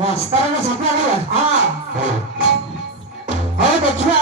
ରାସ୍ତାରେ ସଫା କରିବା। ହଁ ହଉ ଦେଖିବା।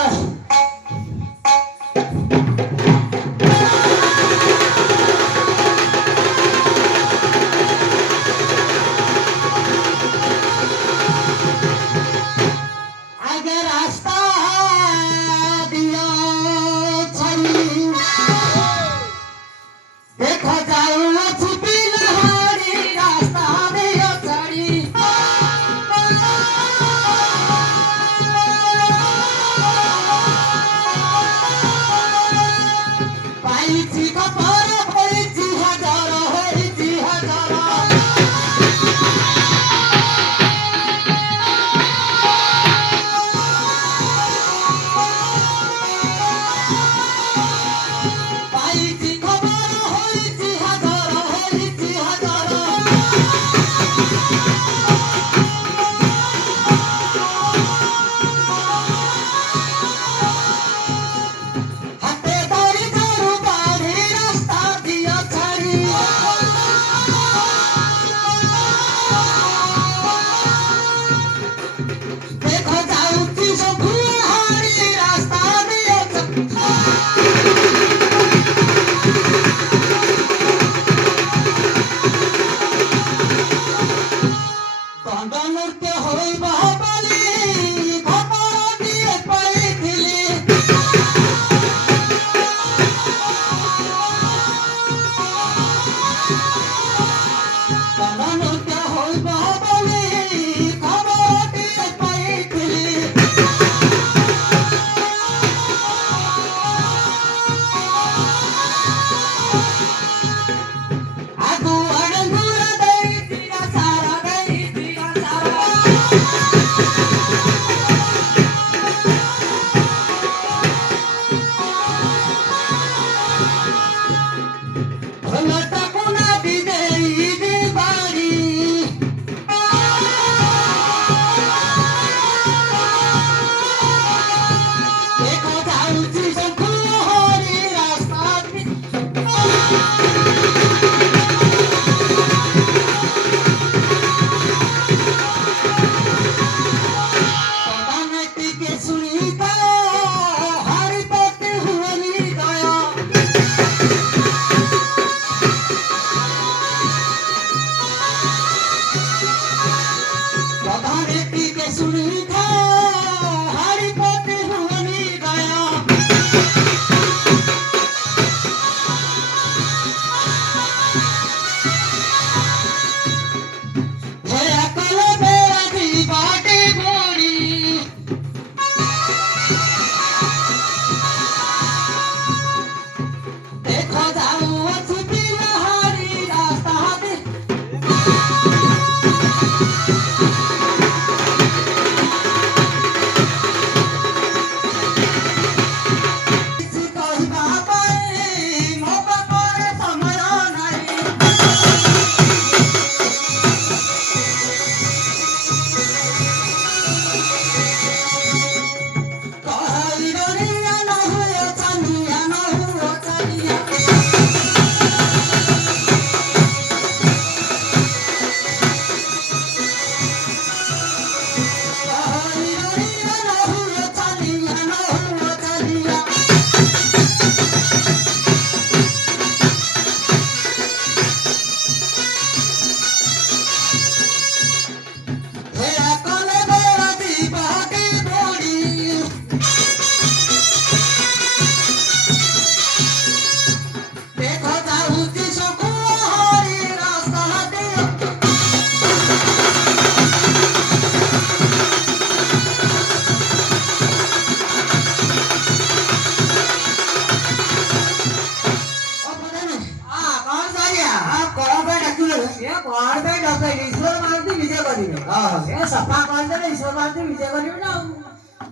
सफा कर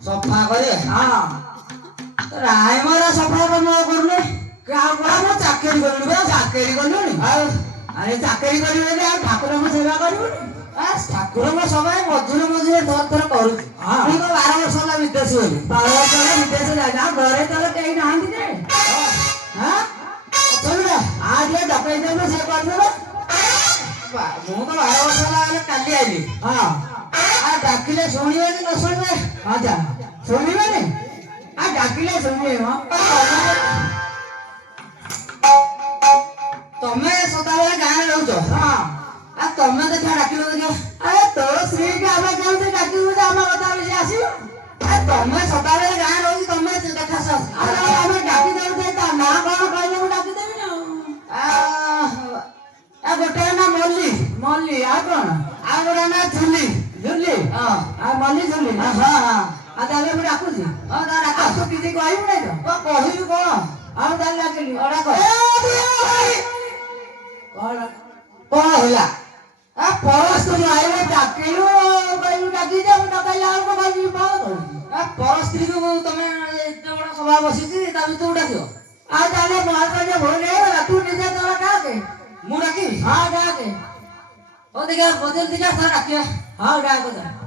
सफा करे राय मारा सफा करने चाकरी चाकरी कलुनी अरे चाकरी कर ठाकुर सेवा कर ठाकुर समय मझे मझे थर थर कर 12 वर्ष है विदेश गली 12 वर्ष विदेश जाए घरे तर कहीं ना आज ये डकई से कर ମୁଁ ତ 12 ବର୍ଷ ହେଲା କାଲି ଆଇଲି। ହଁ ଡାକିଲେ ଶୁଣିବେନି ନ ଶୁଣିବେ ହଁ ଯା ଶୁଣିବେନି ଆଉ ଡାକିଲେ ଶୁଣିବେ ମ ତମେ ସଦାବେଳେ ଗାଁରେ ରହୁଛ ହଁ ଆଉ ତମେ ଦେଖିଆ ଡାକିଲ ଦେଖିଆ ଆରେ ତୋ ସ୍ତ୍ରୀକି ଆମେ କେମିତି ଡାକିବୁ ଯେ ଆମ କଥା ବେଶୀ ଆସିବ ତମେ ସଦାବେଳେ ଗାଁରେ ରହୁଛି ତମେ ଦେଖା ଆରେ ଆମେ ଡାକି ଦେଉଛେ ତା ନାଁ କଣ କହିଲେ ମୁଁ ଡାକିଦେବି ନା ଗୋଟେ ନା ମଲ୍ଲି ମଲ୍ଲି ଆଉ କଣ ଆଉ ଗୋଟେ ନା ଝୁଲି ଝୁଲି ହଁ ଆଉ ମଲ୍ଲି ଝୁଲି ହଁ ହଁ ଆଉ ତାହେଲେ ମୁଁ ଡାକୁଛି ହଁ ତା ଡାକ ଆଉ ତୁ କିଛି କହିବୁ ନାଇଁ ତ କହିବି କଣ ଆଉ ତାହେଲେ ଡାକିଲି ଡାକ କଣ କଣ ହେଲା ପରସ୍ତ୍ରୀ ଆଇଲେ ଡାକିଲୁ କହିଲୁ ଡାକି ଦେ ମୁଁ ଡକାଇଲା ବେଳକୁ କହିବି କଣ କରୁଛି ପର ସ୍ତ୍ରୀକୁ ତମେ ଏତେ ବଡ ସଭା ବସିଛି ତା ଭିତରକୁ ଡାକିବ ଆଉ ତାହେଲେ ମୋର କହିଲେ ଭୁଲ ହେଇଗଲା ତୁ ନିଜେ ତୋର ଡାକେ ମୁଁ ଡାକିବି ହଁ ଡାକେ ହଉ ଦେଖିଆ ବଦଳ ଦେଖିଆ ଡାକିବା ହଁ ଡାକେ